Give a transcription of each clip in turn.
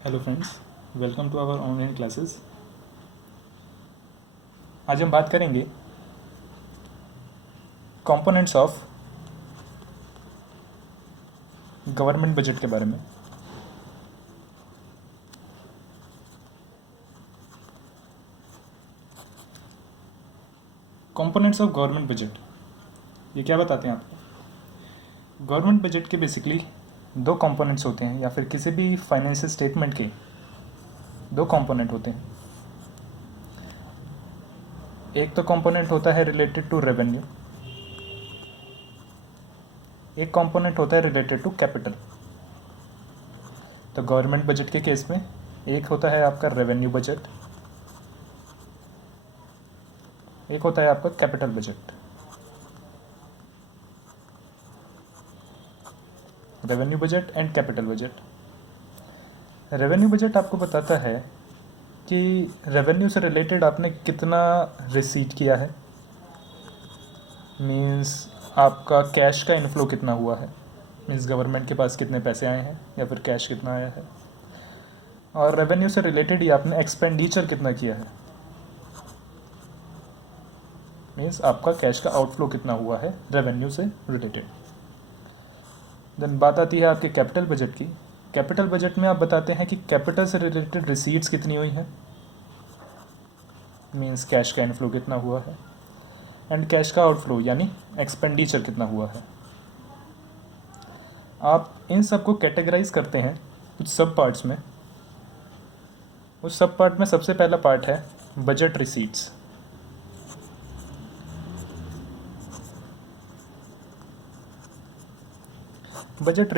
Hello friends, welcome to our online classes. आज हम बात करेंगे कंपोनेंट्स ऑफ गवर्नमेंट बजट के बारे में। कंपोनेंट्स ऑफ गवर्नमेंट बजट ये क्या बताते हैं आपको? गवर्नमेंट बजट के बेसिकली दो कंपोनेंट्स होते हैं, या फिर किसी भी फाइनेंशियल स्टेटमेंट के दो कंपोनेंट होते हैं। एक तो कंपोनेंट होता है रिलेटेड टू रेवेन्यू, एक कंपोनेंट होता है रिलेटेड टू कैपिटल। तो गवर्नमेंट बजट के केस में एक होता है आपका रेवेन्यू बजट, एक होता है आपका capital budget. Revenue budget and capital budget. Revenue budget आपको बताता है कि रेवेन्यू से रिलेटेड आपने कितना रिसीट किया है, मींस आपका कैश का इनफ्लो कितना हुआ है, मींस गवर्नमेंट के पास कितने पैसे आए हैं या फिर कैश कितना आया है। और रेवेन्यू से रिलेटेड ही आपने एक्सपेंडिचर कितना किया है, मींस आपका कैश का आउटफ्लो कितना हुआ है रेवेन्यू से रिलेटेड। देन बात आती है आपके कैपिटल बजट की। कैपिटल बजट में आप बताते हैं कि कैपिटल से रिलेटेड रिसीट्स कितनी हुई हैं, मींस कैश का इनफ्लो कितना हुआ है, एंड कैश का आउटफ्लो यानी एक्सपेंडिचर कितना हुआ है। आप इन सब को कैटेगराइज करते हैं कुछ सब पार्ट्स में। उस सब पार्ट में सबसे पहला पार्ट है बजट रिसीट्स। बजट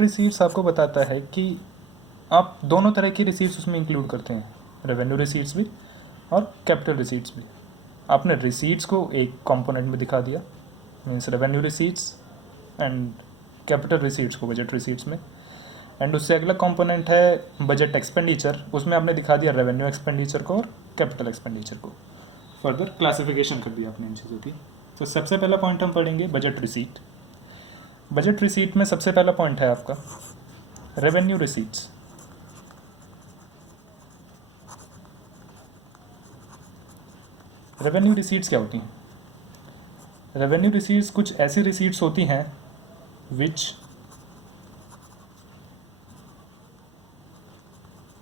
रिसीट्स आपको बताता है कि आप दोनों तरह की रिसीट्स उसमें इंक्लूड करते हैं, रेवेन्यू रिसीट्स भी और कैपिटल रिसीट्स भी। आपने रिसीट्स को एक कंपोनेंट में दिखा दिया, means revenue receipts, and capital receipts को बजट रिसीट्स में। एंड उससे अगला कंपोनेंट है बजट एक्सपेंडिचर, उसमें आपने दिखा दिया रेवेन्यू एक्सपेंडिचर को और कैपिटल एक्सपेंडिचर को। फर्दर क्लासिफिकेशन कर दिया आपने इन चीज़ों की। तो सबसे पहला पॉइंट हम पढ़ेंगे बजट रिसीट। बजट रिसीट में सबसे पहला पॉइंट है आपका रेवेन्यू रिसीट्स। रेवेन्यू रिसीट्स क्या होती हैं? रेवेन्यू रिसीट्स कुछ ऐसी रिसीट्स होती हैं which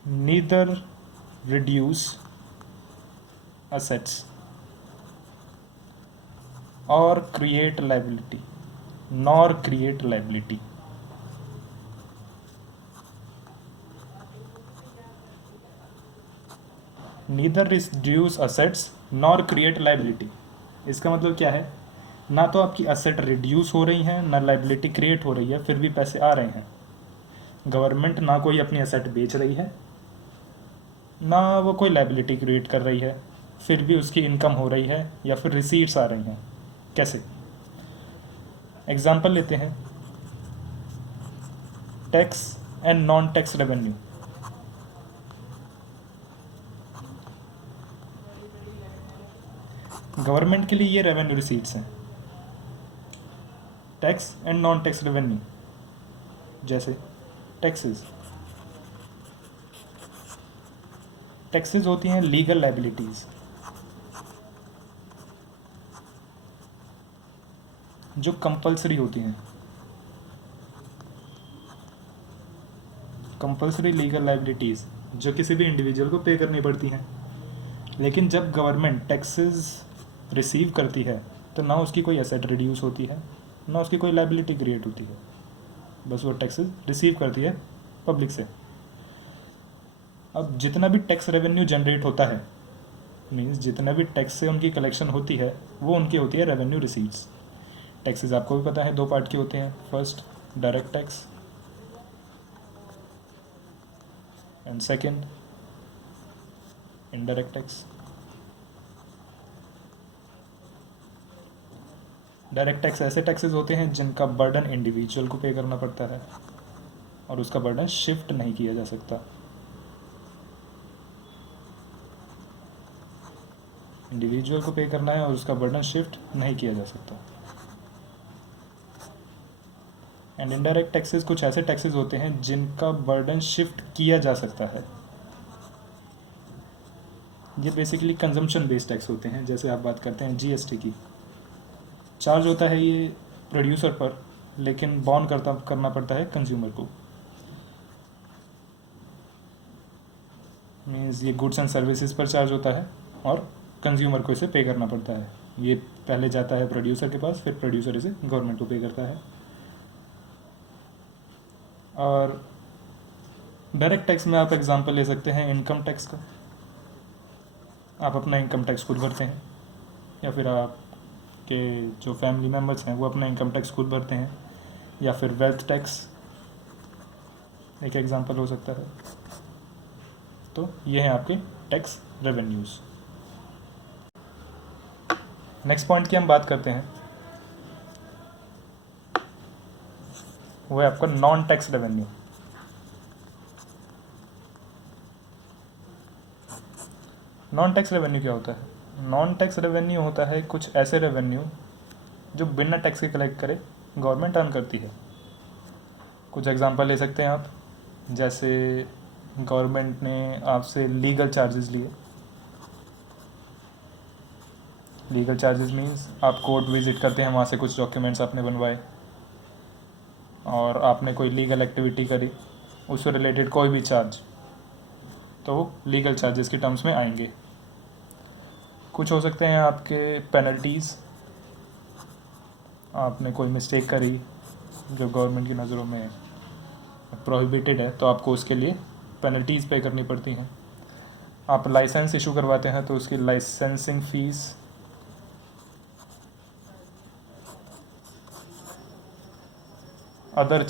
neither reduce assets or create liability nor create liability। neither reduce assets nor create liability। इसका मतलब क्या है? ना तो आपकी असेट रिड्यूस हो रही हैं, ना लाइबिलिटी क्रिएट हो रही है, फिर भी पैसे आ रहे हैं। गवर्नमेंट ना कोई अपनी असेट बेच रही है, ना वो कोई लाइबिलिटी क्रिएट कर रही है, फिर भी उसकी इनकम हो रही है या फिर रिसीट्स आ रही हैं। कैसे? एग्जाम्पल लेते हैं, tax and non tax revenue. Government के लिए ये रेवेन्यू रिसीट्स हैं, tax and non tax revenue. जैसे टैक्सेस होती हैं लीगल लाइबिलिटीज़, जो कंपलसरी होती हैं, कंपलसरी लीगल लाइबिलिटीज़ जो किसी भी इंडिविजुअल को पे करनी पड़ती हैं। लेकिन जब गवर्नमेंट टैक्सेस रिसीव करती है तो ना उसकी कोई एसेट रिड्यूस होती है, ना उसकी कोई लाइबिलिटी क्रिएट होती है, बस वो टैक्सेस रिसीव करती है पब्लिक से। अब जितना भी टैक्स रेवेन्यू जनरेट होता है, मीन्स जितना भी टैक्स से उनकी कलेक्शन होती है, वो उनकी होती है रेवेन्यू रिसीट्स। टैक्सेस आपको भी पता है दो पार्ट के होते हैं, first direct tax and second indirect tax. Direct tax ऐसे टैक्सेस होते हैं जिनका बर्डन इंडिविजुअल को पे करना पड़ता है और उसका बर्डन शिफ्ट नहीं किया जा सकता। इंडिविजुअल को पे करना है और उसका बर्डन शिफ्ट नहीं किया जा सकता। एंड इनडायरेक्ट टैक्सेस कुछ ऐसे टैक्सेस होते हैं जिनका बर्डन शिफ्ट किया जा सकता है। ये बेसिकली कंजम्पशन बेस्ड टैक्स होते हैं। जैसे आप बात करते हैं जीएसटी की, चार्ज होता है ये प्रोड्यूसर पर, लेकिन बॉर्न करना पड़ता है कंज्यूमर को। मीन्स ये गुड्स एंड सर्विसेज पर चार्ज होता है और कंज्यूमर को इसे पे करना पड़ता है। ये पहले जाता है प्रोड्यूसर के पास, फिर प्रोड्यूसर इसे गवर्नमेंट को पे करता है। और डायरेक्ट टैक्स में आप एग्जांपल ले सकते हैं इनकम टैक्स का। आप अपना इनकम टैक्स खुद भरते हैं, या फिर आपके जो फैमिली मेम्बर्स हैं वो अपना इनकम टैक्स खुद भरते हैं, या फिर वेल्थ टैक्स एक एग्जांपल हो सकता है। तो ये हैं आपके टैक्स रेवेन्यूज़। नेक्स्ट पॉइंट की हम बात करते हैं, वो है आपका non tax revenue. Non tax revenue क्या होता है? नॉन टैक्स रेवेन्यू होता है कुछ ऐसे रेवेन्यू जो बिना टैक्स के कलेक्ट करे गवर्नमेंट अर्न करती है। कुछ एग्जांपल ले सकते हैं आप, जैसे गवर्नमेंट ने आपसे लीगल चार्जेस लिए। लीगल चार्जेस मीन्स आप कोर्ट विजिट करते हैं, वहाँ से कुछ डॉक्यूमेंट्स आपने बनवाए और आपने कोई लीगल एक्टिविटी करी, उससे रिलेटेड कोई भी चार्ज, तो लीगल चार्जेस के टर्म्स में आएंगे। कुछ हो सकते हैं आपके पेनल्टीज़, आपने कोई मिस्टेक करी जो गवर्नमेंट की नज़रों में प्रोहिबिटेड है, तो आपको उसके लिए पेनल्टीज़ पे करनी पड़ती हैं। आप लाइसेंस इशू करवाते हैं तो उसकी लाइसेंसिंग फ़ीस, अदर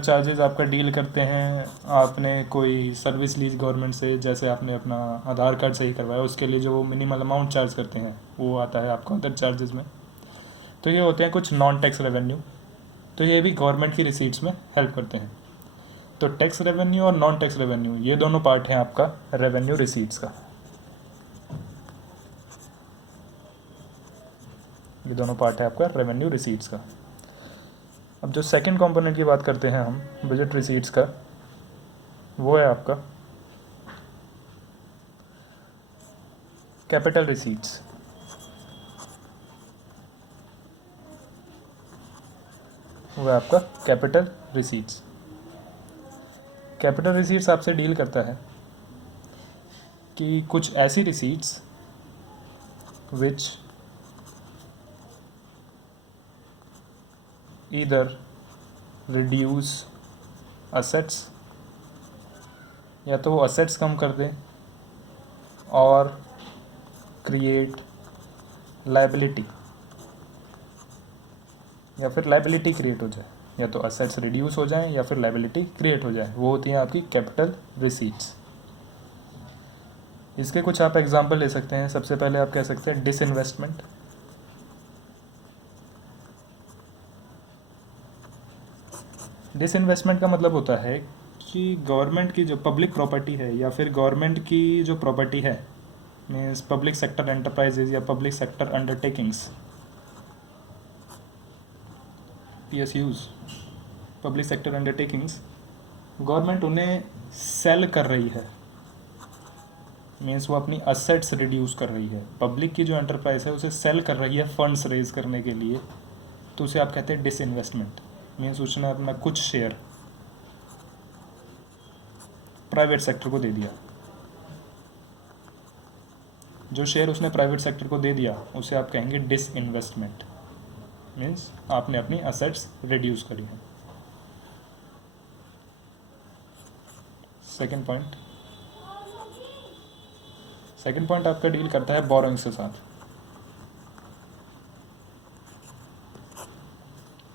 चार्जेस आपका डील करते हैं। आपने कोई सर्विस ली गवर्नमेंट से, जैसे आपने अपना आधार कार्ड सही करवाया, उसके लिए जो मिनिमल अमाउंट चार्ज करते हैं वो आता है आपको अदर चार्जेस में। तो ये होते हैं कुछ नॉन टैक्स रेवेन्यू। तो ये भी गवर्नमेंट की रिसीट्स में हेल्प करते हैं। तो टैक्स रेवेन्यू और नॉन टैक्स रेवेन्यू ये दोनों पार्ट हैं आपका रेवेन्यू रिसीट्स का। ये दोनों पार्ट है आपका रेवेन्यू रिसीट्स का। अब जो सेकंड कंपोनेंट की बात करते हैं हम बजट रिसीट्स का, वो है आपका कैपिटल रिसीट्स। वो है आपका कैपिटल रिसीट्स। कैपिटल रिसीट्स आपसे डील करता है कि कुछ ऐसी रिसीट्स विच either reduce assets, या तो वो assets कम कर दें, और create liability, या फिर liability create हो जाए। या तो assets reduce हो जाएं या फिर liability create हो जाए, वो होती हैं आपकी capital receipts। इसके कुछ आप एग्जाम्पल ले सकते हैं। सबसे पहले आप कह सकते हैं डिसइन्वेस्टमेंट। डिसइन्वेस्टमेंट का मतलब होता है कि गवर्नमेंट की जो पब्लिक प्रॉपर्टी है या फिर गवर्नमेंट की जो प्रॉपर्टी है, मीन्स पब्लिक सेक्टर एंटरप्राइजेज या public sector undertakings, PSUs, public sector undertakings, government उन्हें सेल कर रही है। मीन्स वो अपनी असेट्स रिड्यूस कर रही है। पब्लिक की जो एंटरप्राइज है उसे सेल कर रही है फंड्स रेज करने के लिए, तो उसे आप कहते हैं डिसइन्वेस्टमेंट। मीन्स उसने अपना कुछ शेयर प्राइवेट सेक्टर को दे दिया। जो शेयर उसने प्राइवेट सेक्टर को दे दिया उसे आप कहेंगे डिसइन्वेस्टमेंट। मीन्स आपने अपनी असेट्स रिड्यूस करी है। सेकंड पॉइंट आपका डील करता है बोरोइंग्स के साथ।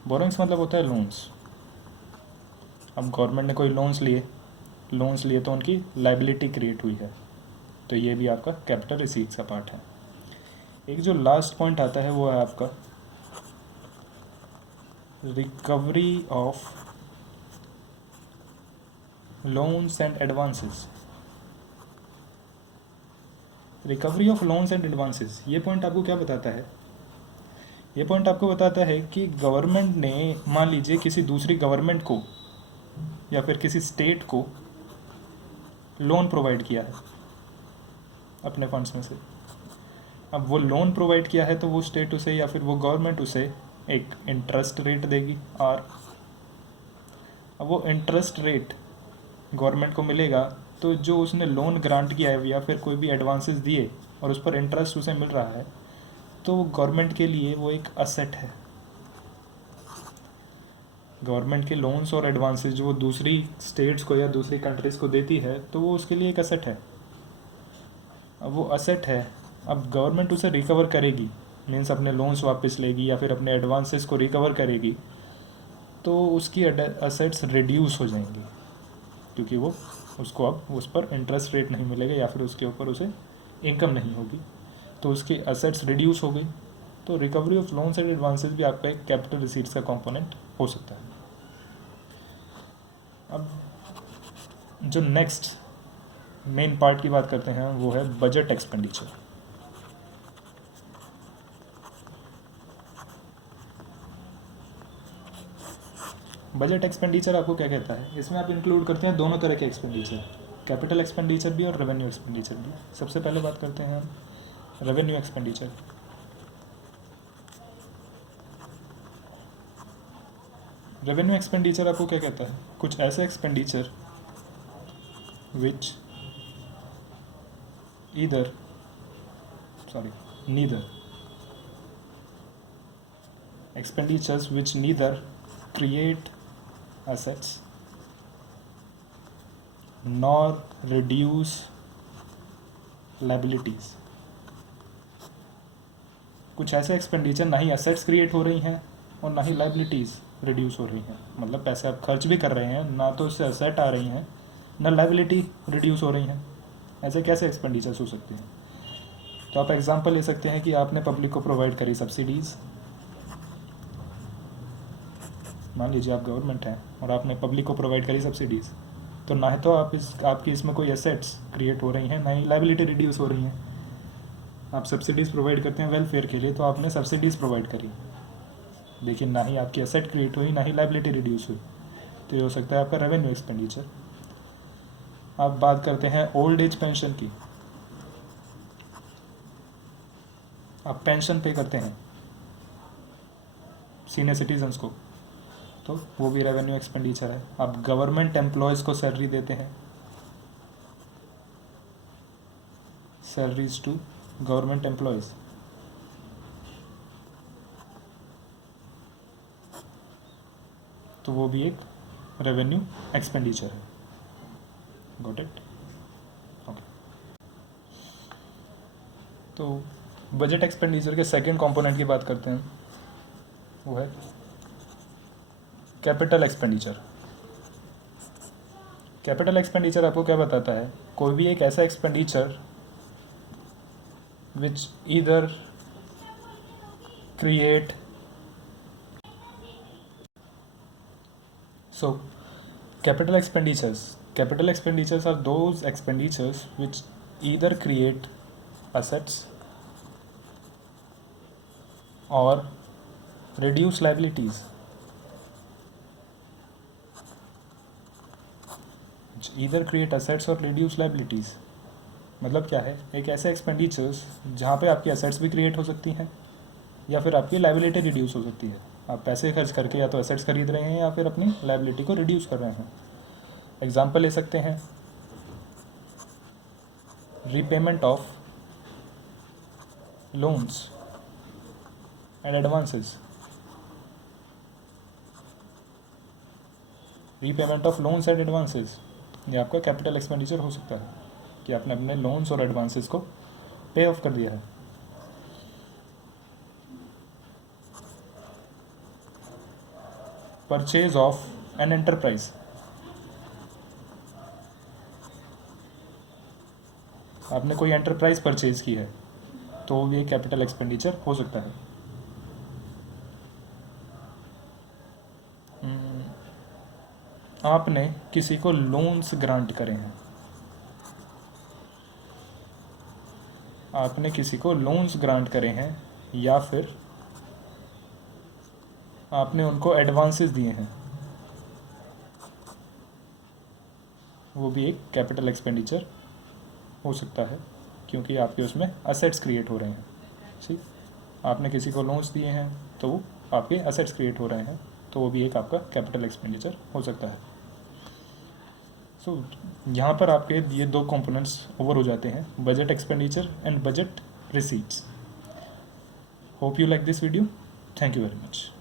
बोरोइंग्स मतलब होता है लोन्स। अब गवर्नमेंट ने कोई लोन्स लिए तो उनकी लाइबिलिटी क्रिएट हुई है, तो ये भी आपका कैपिटल रिसीट्स का पार्ट है। एक जो लास्ट पॉइंट आता है वो है आपका recovery of loans and advances. Recovery of loans and advances, ये पॉइंट आपको क्या बताता है? ये पॉइंट आपको बताता है कि गवर्नमेंट ने मान लीजिए किसी दूसरी गवर्नमेंट को या फिर किसी स्टेट को लोन प्रोवाइड किया है अपने फंड्स में से। अब वो लोन प्रोवाइड किया है तो वो स्टेट उसे या फिर वो गवर्नमेंट उसे एक इंटरेस्ट रेट देगी, और अब वो इंटरेस्ट रेट गवर्नमेंट को मिलेगा, तो जो उसने लोन ग्रांट किया है या फिर कोई भी एडवांसेस दिए और उस पर इंटरेस्ट उसे मिल रहा है, तो गवर्नमेंट के लिए वो एक असेट है। गवर्नमेंट के लोन्स और एडवांसेस जो वो दूसरी स्टेट्स को या दूसरी कंट्रीज़ को देती है, तो वो उसके लिए एक असेट है। अब वो असेट है, अब गवर्नमेंट उसे रिकवर करेगी, मीन्स अपने लोन्स वापस लेगी या फिर अपने एडवांसेस को रिकवर करेगी, तो उसकी असेट्स रिड्यूस हो जाएंगी, क्योंकि वो उसको अब उस पर इंटरेस्ट रेट नहीं मिलेगा या फिर उसके ऊपर उसे इनकम नहीं होगी, तो उसकी असेट्स रिड्यूस हो गई। तो recovery of loans and advances भी आपका एक कैपिटल रिसीट्स का कंपोनेंट हो सकता है। अब जो नेक्स्ट मेन पार्ट की बात करते हैं वो है बजट एक्सपेंडिचर। बजट एक्सपेंडिचर आपको क्या कहता है? इसमें आप इंक्लूड करते हैं दोनों तरह के एक्सपेंडिचर, कैपिटल एक्सपेंडिचर भी और रेवेन्यू एक्सपेंडिचर भी। सबसे पहले बात करते हैं हम रेवेन्यू एक्सपेंडिचर। रेवेन्यू एक्सपेंडिचर आपको क्या कहता है? कुछ ऐसे expenditure which either neither expenditures which neither create assets nor reduce liabilities। कुछ ऐसे एक्सपेंडिचर ना ही असेट्स क्रिएट हो रही हैं और ना ही लाइबिलिटीज़ रिड्यूस हो रही हैं, मतलब पैसे आप खर्च भी कर रहे हैं, ना तो उससे असेट आ रही हैं ना लाइबिलिटी रिड्यूस हो रही हैं। ऐसे कैसे एक्सपेंडिचर्स हो सकते हैं? तो आप एग्जांपल ले सकते हैं कि आपने पब्लिक को प्रोवाइड करी सब्सिडीज़। मान लीजिए आप गवर्नमेंट हैं और आपने पब्लिक को प्रोवाइड करी सब्सिडीज़, तो ना ही तो आपकी इसमें कोई एसेट्स क्रिएट हो रही हैं, ना ही लाइबिलिटी रिड्यूस हो रही हैं। आप सब्सिडीज़ प्रोवाइड करते हैं वेलफेयर के लिए, तो आपने सब्सिडीज़ प्रोवाइड करी, लेकिन ना ही आपकी एसेट क्रिएट हुई ना ही लाइबिलिटी रिड्यूस हुई, तो ये हो सकता है आपका रेवेन्यू एक्सपेंडिचर। आप बात करते हैं ओल्ड एज पेंशन की। आप पेंशन पे करते हैं सीनियर सिटीजन्स को, तो वो भी रेवेन्यू एक्सपेंडिचर है। आप गवर्नमेंट एम्प्लॉयज़ को सैलरी देते हैं, सैलरीज टू गवर्नमेंट एम्प्लॉयज़, तो वो भी एक रेवेन्यू एक्सपेंडिचर है। Got it? ओके। तो बजट एक्सपेंडिचर के सेकंड कंपोनेंट की बात करते हैं, वो है कैपिटल एक्सपेंडिचर। कैपिटल एक्सपेंडिचर आपको क्या बताता है? कोई भी एक ऐसा expenditure which either create capital expenditures are those expenditures which either create assets or reduce liabilities। either create assets और reduce liabilities मतलब क्या है? एक ऐसे एक्सपेंडिचर्स जहाँ पे आपकी असेट्स भी क्रिएट हो सकती हैं या फिर आपकी लाइबिलिटी रिड्यूस हो सकती है। आप पैसे खर्च करके या तो असेट्स खरीद रहे हैं या फिर अपनी लाइबिलिटी को रिड्यूस कर रहे हैं। एग्जाम्पल ले सकते हैं, repayment of loans and advances. Repayment of loans and advances ये आपका कैपिटल एक्सपेंडिचर हो सकता है कि आपने अपने लोन्स और एडवांसेस को पे ऑफ कर दिया है। परचेज ऑफ एन एंटरप्राइज, आपने कोई एंटरप्राइज परचेज की है तो ये कैपिटल एक्सपेंडिचर हो सकता है। आपने किसी को लोन्स ग्रांट करे हैं, आपने किसी को लोन्स ग्रांट करे हैं या फिर आपने उनको एडवांसेस दिए हैं, वो भी एक कैपिटल एक्सपेंडिचर हो सकता है, क्योंकि आपके उसमें असेट्स क्रिएट हो रहे हैं। ठीक, आपने किसी को लोन्स दिए हैं तो वो आपके असेट्स क्रिएट हो रहे हैं, तो वो भी एक आपका कैपिटल एक्सपेंडिचर हो सकता है। सो यहाँ पर आपके ये दो कंपोनेंट्स ओवर हो जाते हैं, budget expenditure and budget receipts. Hope you like this video. Thank you very much.